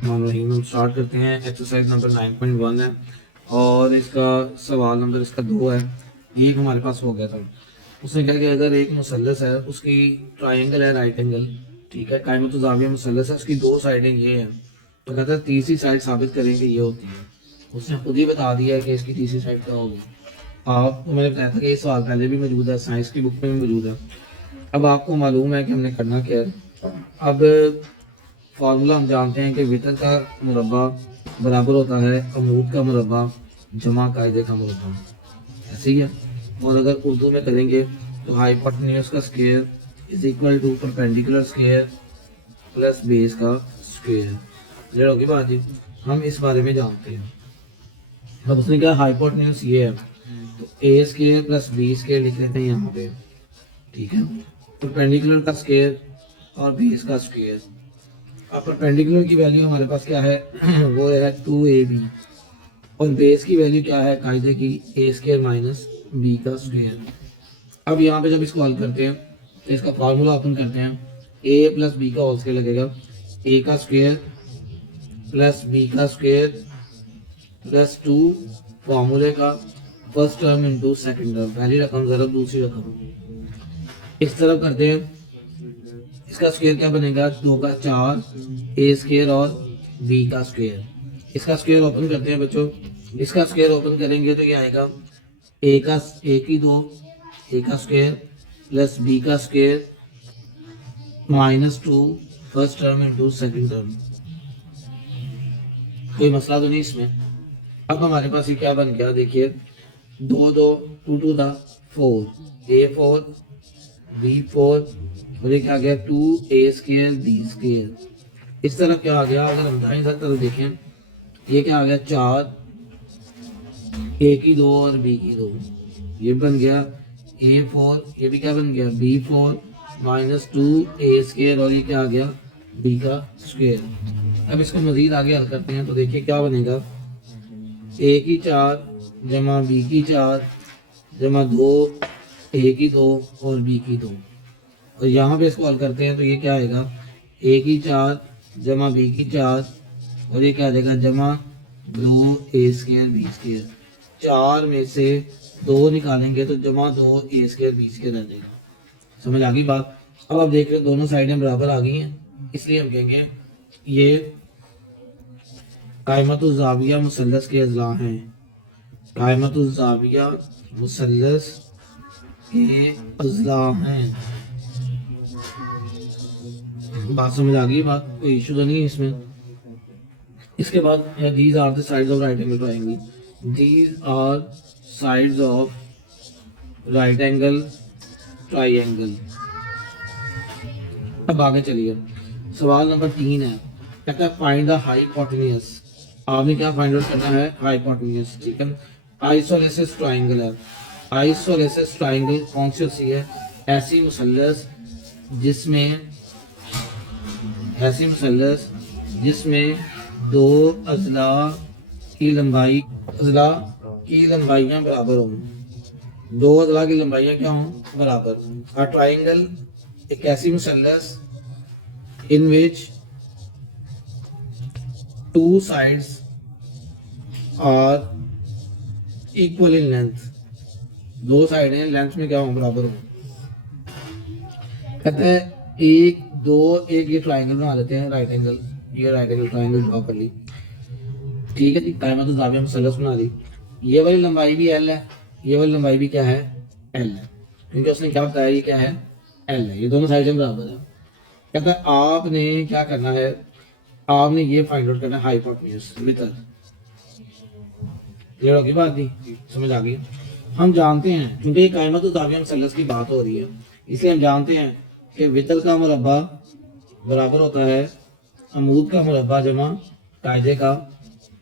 हम स्टार्ट करते हैं। एक्सरसाइज नंबर 9.1 है और इसका सवाल नंबर इसका 2 है। एक हमारे पास हो गया था। उसने क्या किया, अगर एक मुसल्लस है, उसकी ट्रायंगल है राइट एंगल, ठीक है, कायमत ज़ाविया मुसल्लस है, उसकी दो साइडें ये हैं, तो कहता है तीसरी साइड साबित करें कि ये होती है। उसने खुद ही बता दिया है कि इसकी तीसरी साइड क्या होगी। आपको मैंने बताया था कि ये सवाल पहले भी मौजूद है, साइंस की बुक में भी मौजूद है। अब आपको मालूम है कि हमने करना क्या है। अब फार्मूला हम जानते हैं कि वितर का मुरब्बा बराबर होता है अमरूद का मुरब्बा जमा कायदे का मुरब्बा, ऐसे ही है। और अगर उर्दू में करेंगे तो हाइपोटेन्यूज का square is equal to perpendicular square plus base का स्क्वायर। क्लियर होगी बात जी। हम इस बारे में जानते हैं। अब उसने कहा हाइपोटेन्यूज ये है, तो ए स्क्वायर प्लस बी स्क्वायर लिख लेते हैं यहाँ पे, ठीक है। परपेंडिकुलर का स्क्वायर और बेस का स्क्वायर। अब परपेंडिकुलर की वैल्यू हमारे पास क्या है वो है 2ab, और बेस की वैल्यू क्या है कायदे की, ए स्क्वायर माइनस बी का स्क्वायर। अब यहाँ पे जब इसको हल करते हैं तो इसका फार्मूला ओपन करते हैं, ए प्लस बी का होल स्क्वायर लगेगा, ए का स्क्वायर प्लस बी का स्क्वायर प्लस 2 फार्मूले का first term into second term, पहली रकम ज़रब दूसरी रकम। इस तरफ करते हैं, इसका स्क्वायर क्या बनेगा, 2 का 4 ए स्क्वायर और बी का स्क्वायर। इसका स्क्वायर ओपन करते हैं बच्चों, इसका स्क्वायर ओपन करेंगे तो ये आएगा ए का ए की 2 ए का स्क्वायर प्लस बी का square -2 first term into second term. कोई मसला तो नहीं इसमें। अब हमारे पास ये क्या बन गया, देखिए 2 2 2 2 था 4 ए 4 बी 4, और ये क्या आ गया 2 ए स्क्वायर बी स्क्वायर। इस तरफ क्या आ गया, अगर हम दाएं तरफ देखें ये क्या आ गया 4 ए की 2 और बी की 2, ये बन गया ए 4, ये भी क्या बन गया बी 4 -2 ए स्क्वायर, और ये क्या आ गया बी का स्क्वायर। अब इसको मजीद आगे हल करते हैं तो देखिए क्या बनेगा, ए की 4 जमा बी की 4 जमा 2 ए की 2 और बी की 2, और यहाँ पे इसको हल करते हैं तो ये क्या आएगा, ए की 4 जमा बी की 4, और ये क्या आ जाएगा जमा 2 ए स्क्वायर बी स्क्वायर। 4 में से 2 निकालेंगे तो जमा 2 ए स्क्वायर बी स्क्वायर आ जाएगा। समझ आ गई बात। अब आप देख रहे हो दोनों साइडें बराबर आ गई हैं, इसलिए हम कहेंगे ये कायमतुल ज़ाविया मुसल्लस के अज़ला हैं। कायमतुल ज़ाविया मुसल्लस के अज़ला हैं। बात समझ आ गई, बात कोई इशू तो नहीं है इसमें। इसके बाद these are the sides of right angle triangle, these are sides of right angle triangle. अब आगे चलिए, सवाल नंबर 3 है, कहता है फाइंड द हाइपोटेन्यूज। आपने क्या फाइंड आउट करना है, हाइपोटेन्यूज, ठीक है। आइसोलेसिस ट्रायंगल है। आइसोलेसिस ट्रायंगल कौन सी होती है, ऐसी मुसल्लस जिसमें ऐसी मुसल्लस जिसमें दो अजला की लंबाई अजला की लंबाइयाँ बराबर हों। दो अजला की लंबाइयाँ क्या हों, बराबर। अ ट्रायंगल एक ऐसी मुसल्लस in which two sides are equal in length, दो साइडें लेंथ में क्या हों, बराबर हों। कहते हैं एक दो एक ये ट्रायंगल बना लेते हैं, राइट एंगल, ये राइट एंगल ट्रायंगल ड्रॉ कर ली, ठीक है जी। कायमत ज़ाविया मुसल्लस बना ली। ये वाली लंबाई भी एल है, ये वाली लंबाई भी क्या है, एल है, क्योंकि उसने क्या बताया ये क्या है, एल है, ये दोनों साइडें बराबर है। कहता है आपने क्या करना है, आपने ये फाइंड आउट करना है हाइपोटेन्यूज मितर। क्लियर होगी बात नहीं, समझ आ गई। हम जानते हैं क्योंकि ये कायमत ज़ाविया मुसल्लस की बात हो रही है, इसलिए हम जानते हैं कि वितर का मुरब्बा बराबर होता है अमरूद का मुरब्बा जमा कायदे का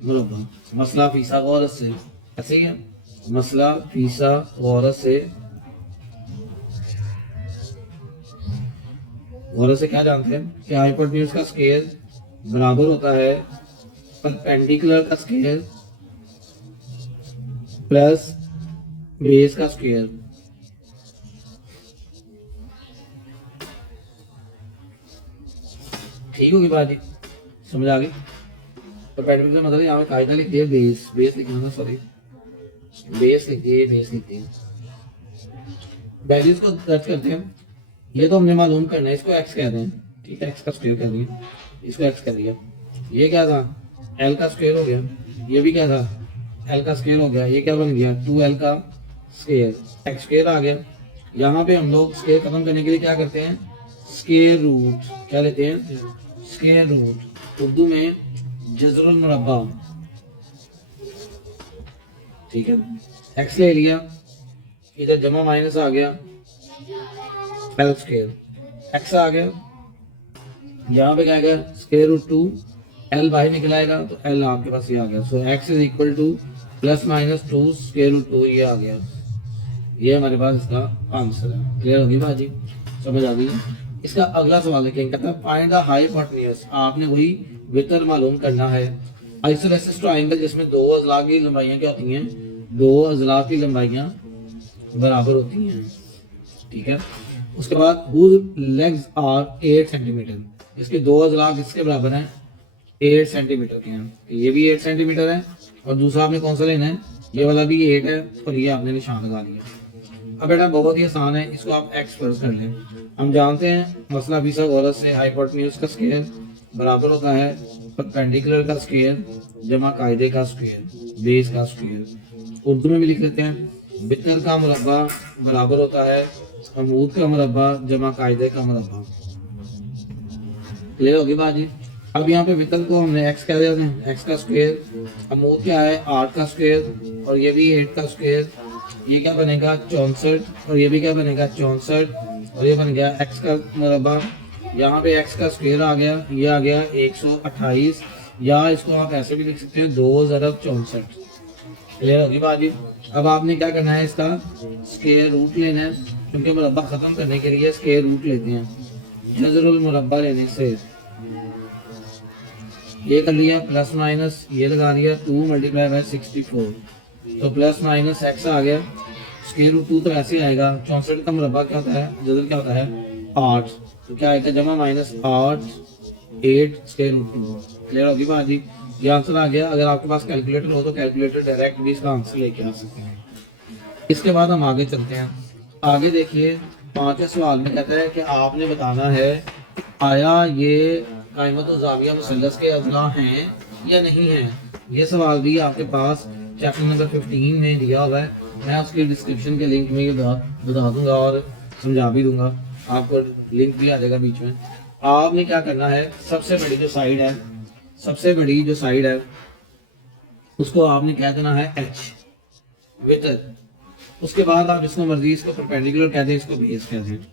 मुरब्बा। मसला फीसा गौरत से, ऐसे ही है, मसला फीसा गौरत से क्या जानते हैं कि हाइपोटेन्यूज का स्केल बराबर होता है परपेंडिकुलर का स्केल प्लस बेस का स्क्वायर। ठीक होगी बात जी, समझ आ गई। परपेंडिकुलर मतलब यहाँ पे कायदा लिखती है बेस, बेस लिखना था, सॉरी बेस लिखती है, बेस लिखती है। वैल्यूज को दर्ज करते हैं। ये तो हमने मालूम करना है, इसको एक्स कहते हैं, ठीक है, एक्स का स्क्वायर कर दिया, इसको एक्स कर दिया। ये क्या था, एल का स्क्वायर हो गया, ये भी क्या था, एल का स्क्वायर हो गया। ये क्या बन गया, 2l का स्क्वायर, एक्स स्क्वायर आ गया। यहाँ पे हम लोग स्क्वायर खत्म करने के लिए क्या करते हैं, स्क्वायर रूट, क्या लेते हैं, स्क्वायर रूट, उर्दू में जज़रुल मुरब्बा, ठीक है। एक्स ले लिया, इधर जमा माइनस आ गया, एल स्क्वायर, एक्स आ गया, यहाँ पे क्या गया, स्क्वायर रूट 2, एल बाहर निकल आएगा तो एल आपके पास ये आ गया। So X is equal to plus minus 2 square root 2, ये आ गया। ये हमारे पास इसका आंसर है। क्लियर होगी बाजी, समझ आ गई। इसका अगला सवाल देखें, कहता है फाइंड द हाइपोटेन्यूज। आपने वही वितर मालूम करना है। आइसोलेसिस ट्रायंगल जिसमें दो अजला की लंबाइयां क्या होती हैं, दो अजला की लंबाइयां बराबर होती हैं, ठीक है। उसके बाद whose legs are 8 सेंटीमीटर, इसके दो अजला किसके बराबर हैं, 8 सेंटीमीटर के हैं। ये भी 8 सेंटीमीटर है और दूसरा आपने कौन सा लेना है, ये वाला भी 8 है और ये आपने निशान लगा लिया। अब बेटा बहुत ही आसान है, इसको आप एक्स फर्ज कर लें। हम जानते हैं मसला फिसागोरस से हाइपोटेन्यूज का स्क्वायर बराबर होता है परपेंडिकुलर का स्क्वायर जमा कायदे का स्क्वायर, बेस का स्क्वायर। उर्दू में भी लिख लेते हैं, बितर का मुरब्बा बराबर होता है अमूद का मुरब्बा जमा कायदे का मुरब्बा। क्लियर होगी बाजी। अब यहाँ पे वितर को हमने एक्स कह दिया, एक्स का स्क्वायर, अमूद क्या है 8 का स्क्वायर और ये भी 8 का स्क्वायर, ये क्या बनेगा 64 और ये भी क्या बनेगा 64 और ये बन गया एक्स का मुरब्बा। यहाँ पे एक्स का स्क्वायर आ गया, ये आ गया 128, या इसको आप ऐसे भी लिख सकते हैं 2 ज़रब 64। क्लियर होगी बाजी। अब आपने क्या करना है, इसका स्क्वायर रूट लेना है, क्योंकि मुरब्बा खत्म करने के लिए स्क्वायर रूट लेते हैं। जज़रुल मुरब्बा लेने से ये कर लिया, प्लस माइनस ये लगा दिया, 2 मल्टीप्लाई बाय 64, तो प्लस माइनस एक्स आ गया। स्क्वायर रूट 2 तो ऐसे आएगा, 64 का मुरब्बा क्या होता है, जज़र क्या होता है 8, तो क्या आएगा जमा माइनस 8 स्क्वायर रूट 2। क्लियर होगी बात जी, ये आंसर आ गया। अगर आपके पास कैलकुलेटर हो तो कैलकुलेटर डायरेक्ट भी इसका आंसर लेके आ सकते हैं। इसके बाद हम आगे चलते हैं। आगे देखिए 5वें सवाल में कहता है कि आपने बताना है आया ये कायमत और जाविया मुसल्लस के अजला हैं या नहीं है। ये सवाल भी आपके पास चैप्टर नंबर 15 में दिया हुआ है। मैं उसकी डिस्क्रिप्शन के लिंक में ये बता दूंगा और समझा भी दूंगा, आपको लिंक भी आ जाएगा बीच में। आपने क्या करना है, सबसे बड़ी जो साइड है, सबसे बड़ी जो साइड है उसको आपने क्या देना है एच वितर। उसके बाद आप जिसको मर्जी इसको परपेंडिकुलर कहते हैं, इसको बेस कहते हैं।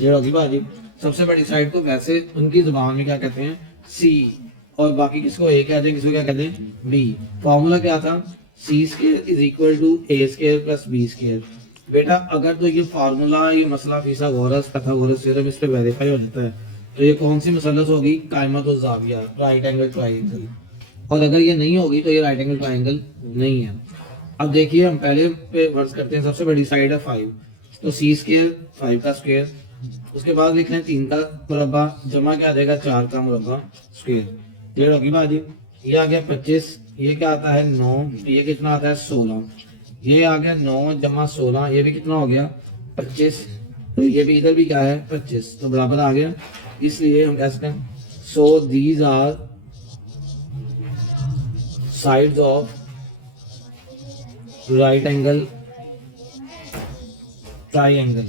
ये होगी बाजी। सबसे बड़ी साइड को वैसे उनकी जुबान में क्या कहते हैं सी, और बाकी किसको ए कहते हैं, किसको क्या कहते हैं बी। फॉर्मूला क्या था, C square is equal to A square plus B square. बेटा अगर तो ये फार्मूला, ये मसला फिसागोरस पाइथागोरस थ्योरम इस पे वेरीफाई हो जाता है तो ये कौन सी मुसल्लस होगी, कायमत और जाविया, राइट एंगल ट्रायंगल। और अगर ये नहीं होगी तो ये राइट एंगल ट्रायंगल नहीं है। अब देखिए हम पहले पे वर्क करते हैं। सबसे बड़ी साइड है 5, तो सी स्क्वायर 5 का स्क्वायर, उसके बाद लिख रहे हैं 3 का मुरब्बा जमा क्या आ जाएगा 4 का मुरब्बा स्क्वायर। क्लियर होगी बाजी। ये आ गया 25, ये क्या आता है 9, ये कितना आता है 16, ये आ गया 9 जमा 16, ये भी कितना हो गया 25, तो ये भी इधर भी क्या है 25, तो बराबर आ गया। इसलिए हम कह सकते हैं so these are sides of right angle triangle.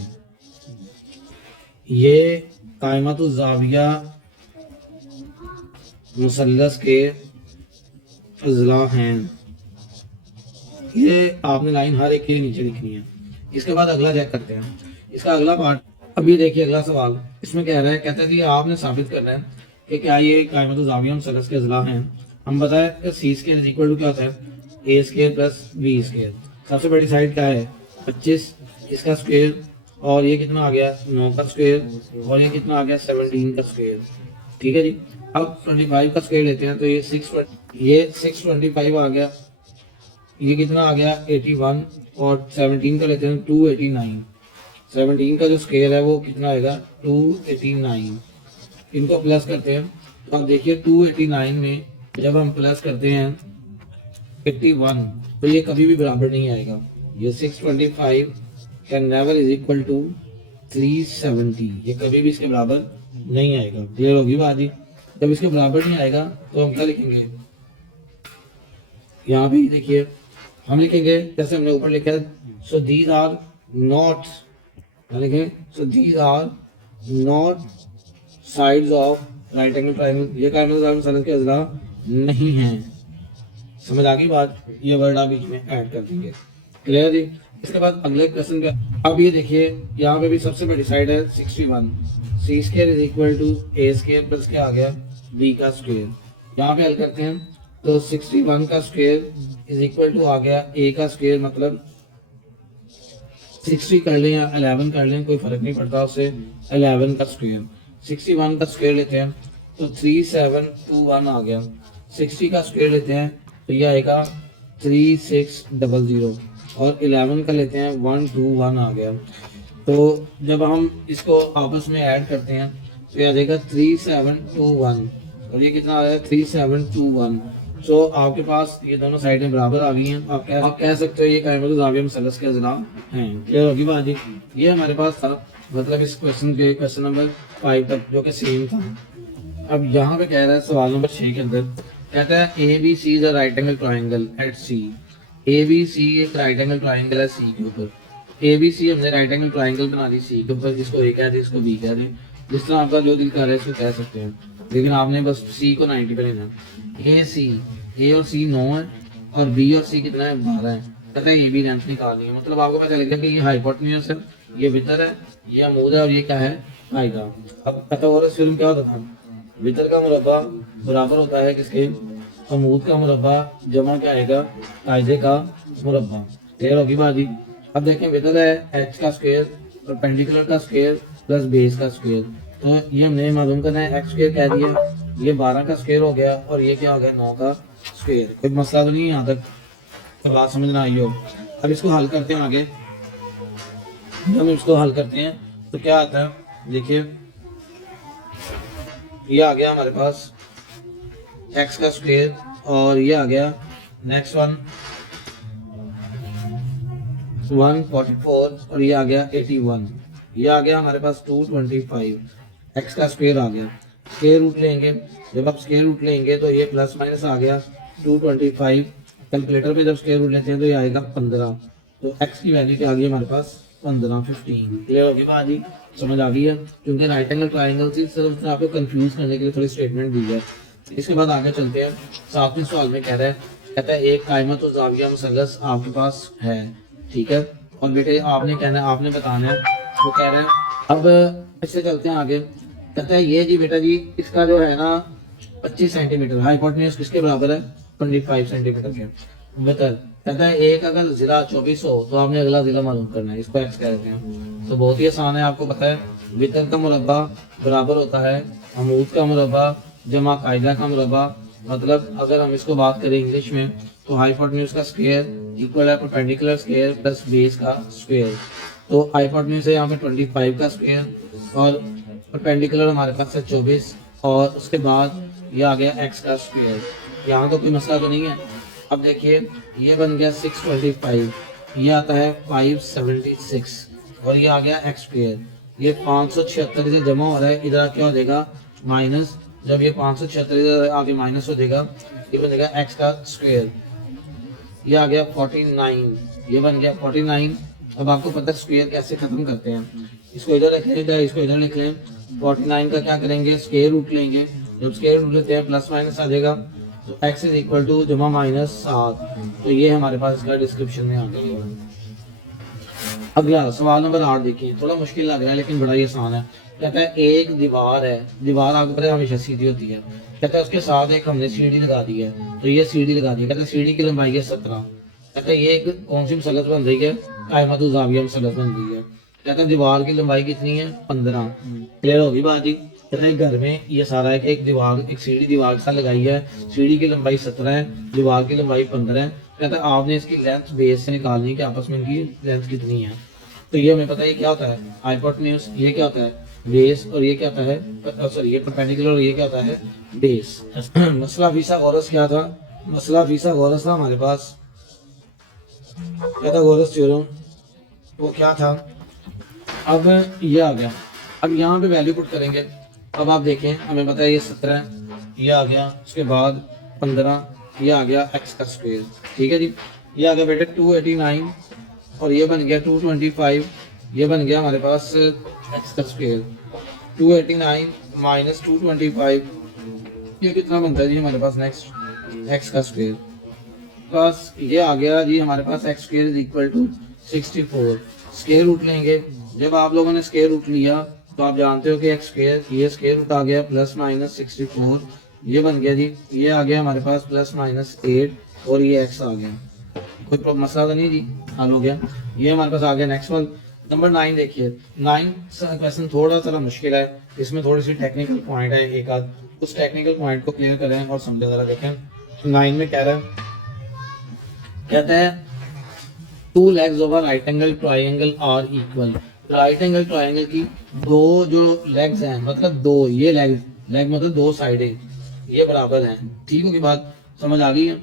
ये कायमत जाविया मुसल्लस के अजला हैं। ये आपने लाइन हर एक के नीचे लिखनी है। इसके बाद अगला चेक करते हैं, इसका अगला पार्ट। अभी देखिए अगला सवाल, इसमें कह रहा है, कहता है कि आपने साबित करना है कि क्या ये कायमत जाविया मुसल्लस के अजला हैं। हम बताएं कि सी स्क्वायर इज इक्वल टू क्या होता है ए स्क्वायर प्लस बी स्क्वायर। सबसे बड़ी साइड क्या है 25, इसका स्क्वायर, और ये कितना आ गया 9 का स्क्वायर, और ये कितना आ गया 17 का स्क्वायर। ठीक है जी। अब 25 का स्क्वायर लेते हैं तो ये 625 आ गया, ये कितना आ गया 81, और 17 का लेते हैं 289। 17 का जो स्क्वायर है वो कितना आएगा 289। इनको प्लस करते हैं तो आप देखिए 289 में जब हम प्लस करते हैं 81 तो ये कभी भी बराबर नहीं आएगा। ये 625 can never is equal to 370, ये कभी भी इसके बराबर नहीं आएगा। क्लियर होगी बात जी। जब इसके बराबर नहीं आएगा तो हम क्या लिखेंगे, यहाँ पे देखिए हम लिखेंगे जैसे हमने ऊपर लिखा है, सो दीज आर नॉट, लिखेंगे so these are not sides of right angle triangle, ये कायम के अजला नहीं है। समझ आ गई बात, ये वर्ड आप बीच में ऐड कर देंगे। क्लियर जी। इसके बाद अगले क्वेश्चन पे अब ये देखिए, यहाँ पे भी सबसे बड़ी साइड है 61, C square is equal to A square plus क्या आ गया बी का स्क्वायर। यहाँ पे हल करते हैं तो 61 का स्क्वायर इज इक्वल टू आ गया ए का स्क्वायर, मतलब 60 कर लें या 11 कर लें कोई फर्क नहीं पड़ता, उससे 11 का स्क्वायर। 61 का स्क्वायर लेते हैं तो 3721 आ गया। 60 का स्क्वायर लेते हैं तो ये आएगा 3600 और 11 का लेते हैं 121 आ गया। तो जब हम इसको आपस में ऐड करते हैं तो ये आ जाएगा 3721 और ये कितना आया 3721। सो आपके पास ये दोनों साइडें बराबर आ गई हैं। आप कह सकते हो ये कायम ज़ाविया मुसल्लस के अज़ला हैं। क्लियर होगी बात जी। ये हमारे पास था, मतलब इस क्वेश्चन के क्वेश्चन नंबर 5 तक जो कि सेम था। अब यहाँ पे कह रहा है सवाल नंबर 6 के अंदर कहता है A B C is a right angle triangle at C. A B C एक राइट एंगल ट्राइंगल है सी के ऊपर। ए बी सी हमने राइट एंगल ट्राइंगल बना दी सी के ऊपर, जिसको ए कह दे इसको बी कह दे, जिस तरह आपका जो दिल कर रहा है इसको कह सकते हैं, लेकिन आपने बस सी को 90 पे लेना। ए सी, ए और सी 9 है और बी और सी कितना है 12 है। कहता है ये भी लेंथ निकालनी है, मतलब आपको पता चलेगा कि ये हाइपोटेन्यूज है, ये वितर है, ये अमूद है और ये क्या है आएगा। अब कैटागोरस थ्योरम क्या होता था, वितर का मुरब्बा बराबर होता है किसके अमूद का मुरब्बा जमा क्या आएगा कायदे का मुरब्बा। क्लियर होगी बात जी। अब देखें वितर है एच का स्क्वायर परपेंडिकुलर का स्क्वायर प्लस बेस का स्क्वायर, तो ये हमने मालूम करना है एक्स स्क्वायर कह दिया, ये 12 का स्क्वायर हो गया और ये क्या हो गया 9 का स्क्वायर। कोई मसला तो नहीं है यहाँ तक, तो बात समझना आई हो। अब इसको हल करते हैं आगे। जब हम इसको हल करते हैं तो क्या आता है देखिए, ये आ गया हमारे पास एक्स का स्क्वायर और ये आ गया नेक्स्ट वन 144 और ये आ गया 81, ये आ गया हमारे पास 225। एक्स का स्क्वायर आ गया, स्क्वायर रूट लेंगे, जब आप स्क्वायर रूट लेंगे तो ये प्लस माइनस आ गया 225। कैलकुलेटर पे जब स्क्वायर रूट लेते हैं तो ये आएगा 15, तो एक्स की वैल्यू क्या आ गई हमारे पास 15 15। क्लियर होगी बात जी, समझ आ गई है। क्योंकि राइट एंगल ट्राइंगल से सिर्फ आपको कंफ्यूज करने के लिए थोड़ी स्टेटमेंट दी है। इसके बाद आगे चलते हैं। 7वें सवाल में कह रहा है, कहता है एक कायमत और ज़ाविया मुसल्लस आपके पास है, ठीक है, और बेटे आपने कहना है, आपने बताना है। वो कह रहे हैं अब इससे चलते हैं आगे। कहता है ये जी बेटा जी इसका जो है ना 25 सेंटीमीटर हाइपोटेन्यूज किसके बराबर है 25 सेंटीमीटर के बेहतर। कहता है एक अगर जिला 24 हो तो आपने अगला जिला मालूम करना है, इसको एक्स कहते हैं। तो बहुत ही आसान है, आपको पता है वितर का मुरब्बा बराबर होता है अमूद का मुरब्बा जमा कायदा का मुरब्बा। मतलब अगर हम इसको बात करें इंग्लिश में तो हाइपोटेन्यूज का स्क्वायर इक्वल है परपेंडिकुलर स्क्वायर प्लस बेस का स्क्वायर। तो हाइपोटेन्यूज है यहाँ पे 25 का स्क्वायर और परपेंडिकुलर हमारे पास है 24 और उसके बाद ये आ गया एक्स का स्क्वायर। यहाँ तो कोई मसला तो नहीं है। अब देखिए ये बन गया 625, ये आता है 576 और ये आ गया एक्स स्क्वायर। ये 576 से जमा हो रहा है, इधर क्या हो जाएगा माइनस, जब ये 576 इधर आगे माइनस हो जाएगा ये बनेगा एक्स का स्क्वायर। ये आ गया 49, ये बन गया 49। अब आपको पता है स्क्वायर कैसे खत्म करते हैं, इसको इधर लिख लें या इसको इधर लिख लें। 49 का क्या करेंगे स्क्वायर रूट लेंगे, जब स्क्वायर रूट लेते हैं प्लस माइनस आ जाएगा, तो x इज इक्वल टू जमा माइनस 7। तो ये हमारे पास इसका डिस्क्रिप्शन में आ गया। अगला सवाल नंबर 8 देखिए, थोड़ा मुश्किल लग रहा है लेकिन बड़ा ही आसान है। कहता है एक दीवार है, दीवार आपको पता है हमेशा सीधी होती है। कहता है उसके साथ एक हमने सीढ़ी लगा दी है, तो ये सीढ़ी लगा दी है। कहता है सीढ़ी की लंबाई है 17। कहता है ये एक कौन सी मुसल्लस बन रही है कायमतुल ज़ाविया मुसल्लस बन रही है। कहता है दीवार की लंबाई कितनी है 15। क्लियर होगी बात जी। कहता है घर में ये सारा है कि एक दीवार एक सीढ़ी दीवार के साथ लगाई है, सीढ़ी की लंबाई 17 है, दीवार की लंबाई 15 है। कहता है आपने इसकी लेंथ बेस से निकालनी है कि आपस में इनकी लेंथ कितनी है। तो ये हमें पता है क्या होता है हाइपोटेन्यूज, ये क्या होता है बेस, और ये क्या होता है, सॉरी ये परपेंडिकुलर, और ये क्या होता है, बेस। मसला फिसागोरस क्या था, मसला फिसागोरस था हमारे पास, फिसागोरस थ्योरम, वो क्या था। अब ये आ गया, अब यहाँ पे वैल्यू पुट करेंगे। अब आप देखें, हमें पता है ये 17, ये आ गया, उसके बाद 15, ये आ गया x का स्क्वायर, ठीक है जी। ये आ गया बेटा 289, और ये बन गया 225, ये बन गया हमारे पास x का स्क्वायर। 289 माइनस 225, ये कितना बनता है जी हमारे पास, नेक्स्ट x का स्क्वायर, प्लस ये आ गया जी हमारे पास x square is equal to 64। Square root लेंगे, जब आप लोगों ने स्क्वायर रूट लिया तो आप जानते हो कि x स्क्वायर, ये स्क्वायर रूट आ गया प्लस माइनस 64, ये बन गया जी, ये आ गया हमारे पास प्लस माइनस 8, और ये x आ गया। कोई मसला तो नहीं जी, हल हो गया। ये हमारे पास आ गया। नेक्स्ट वन नंबर 9 देखिए। 9 क्वेश्चन थोड़ा सा मुश्किल है, इसमें थोड़ी सी टेक्निकल पॉइंट है, एक आध उस टेक्निकल पॉइंट को क्लियर करें और समझे जरा। देखें 9 में कह रहा है, कहता है 2 legs of a right angle triangle are equal. Right angle triangle की दो जो लेग्स हैं, मतलब दो ये लेग मतलब दो साइडें, ये बराबर हैं। ठीक होगी बात, समझ आ गई है।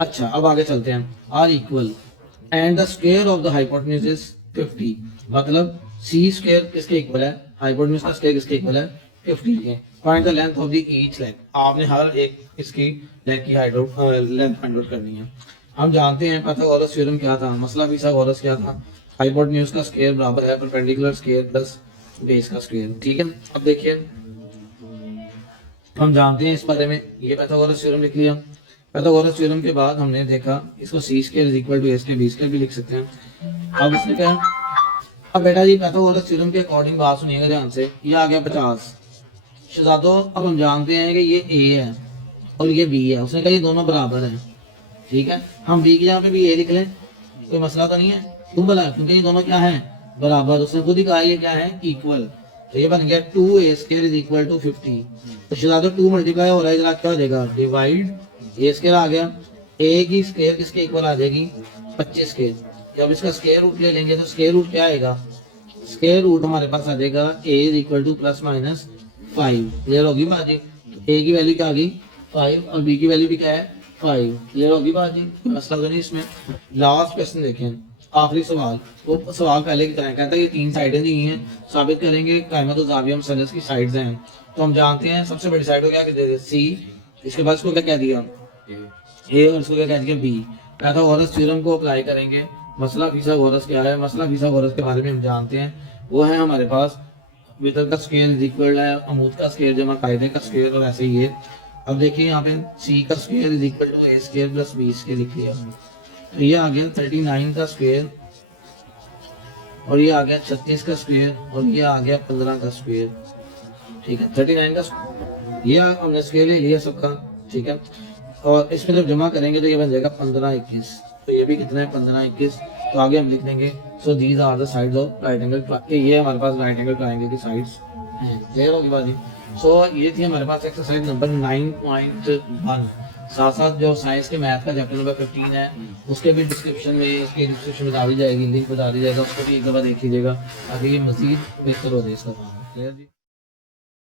अच्छा अब आगे चलते हैं। Are equal and the square of the hypotenuse is 50, मतलब सी स्क्वायर किसके इक्वल है, हाइपोटेन्यूज का स्क्वायर किसके इक्वल है, 50 है। Find the length of the each leg, आपने हर एक इसकी लेग की लेंथ फाइंड आउट करनी है। हम जानते हैं पाइथागोरस थ्योरम क्या था, मसला फिसागोरस क्या था, हाइपोटेन्यूज का स्क्वायर बराबर है परपेंडिकुलर स्क्वायर प्लस बेस का स्क्वायर। ठीक है, अब देखिए हम जानते हैं इस बारे में, ये पाइथागोरस थ्योरम लिख लिया। पाइथागोरस थ्योरम के बाद हमने देखा इसको C square is equal to A square B square भी लिख सकते हैं। अब इसने क्या, अब बेटा जी पाइथागोरस थ्योरम के अकॉर्डिंग बात सुनिएगा ध्यान से। ये आ गया 50 शहजादों। अब हम जानते हैं कि ये ए है और ये बी है, उसने कहा ये दोनों बराबर हैं। ठीक है, हम बी की जगह पे भी ए लिख लें, कोई मसला तो नहीं है, तुम बोला, क्योंकि ये दोनों क्या है, बराबर। उसने खुद ही कहा ये क्या है, इक्वल। तो ये बन गया 2a square is equal to 50। तो शहजादों 2 मल्टीप्लाई हो रहा है, क्या हो जाएगा, डिवाइड ए स्क्वायर आ गया, ए की स्क्वायर किसके इक्वल आ जाएगी, 25 के। जब इसका स्क्वायर रूट ले लेंगे तो स्क्वायर रूट क्या आएगा, स्क्वायर रूट हमारे पास आ जाएगा a is equal to plus minus 5। Clear होगी बात जी। ए की वैल्यू क्या आ गई 5 और बी की वैल्यू भी क्या है 5। क्लियर होगी बात जी, कोई मसला तो नहीं इसमें। लास्ट क्वेश्चन देखें, आखिरी सवाल। वो सवाल पहले की तरह कहता है ये 3 साइडें दी हैं, साबित करेंगे कायमत और ज़ाविया मुसल्लस की साइड्स हैं। तो हम जानते हैं सबसे बड़ी साइड को क्या कहते हैं, सी। इसके बाद इसको क्या कह दिया, ए, और इसको क्या कह दिया, बी। पाइथागोरस थ्योरम को अप्लाई करेंगे। मसला फिसागोरस क्या है, मसला फिसागोरस के बारे में हम जानते हैं, वो है हमारे पास वितर का स्क्वायर इज इक्वल है अमूद का स्क्वायर जमा कायदे का स्क्वायर, और ऐसे ही है। अब देखिए यहाँ पे सी का square is equal to A square plus B square लिख लिया। तो ये आ गया 39 का स्क्वायर, और ये आ गया 36 का स्क्वायर, और ये आ गया 15 का स्क्वायर। ठीक है, 39 का ये हमने स्क्वायर ले लिया सबका। ठीक है, और इसमें जब जमा करेंगे तो ये बन जाएगा 15-21। तो ये भी कितना है 15-21। तो आगे हम लिख देंगे so these are the sides of right angle, ये हमारे पास राइट एंगल ट्रायंगल की साइड्स हैं। क्लियर होगी बात जी। सो ये थी हमारे पास एक्सरसाइज नंबर 9.1। साथ साथ जो साइंस के मैथ का चैप्टर नंबर 15 है उसके भी डिस्क्रिप्शन में, इसके डिस्क्रिप्शन बता दी जाएगी, लिंक बता दी जाएगा, उसको भी एक दफ़ा देख लीजिएगा ताकि ये मज़ीद बेहतर हो जाए इसका काम। क्लियर जी।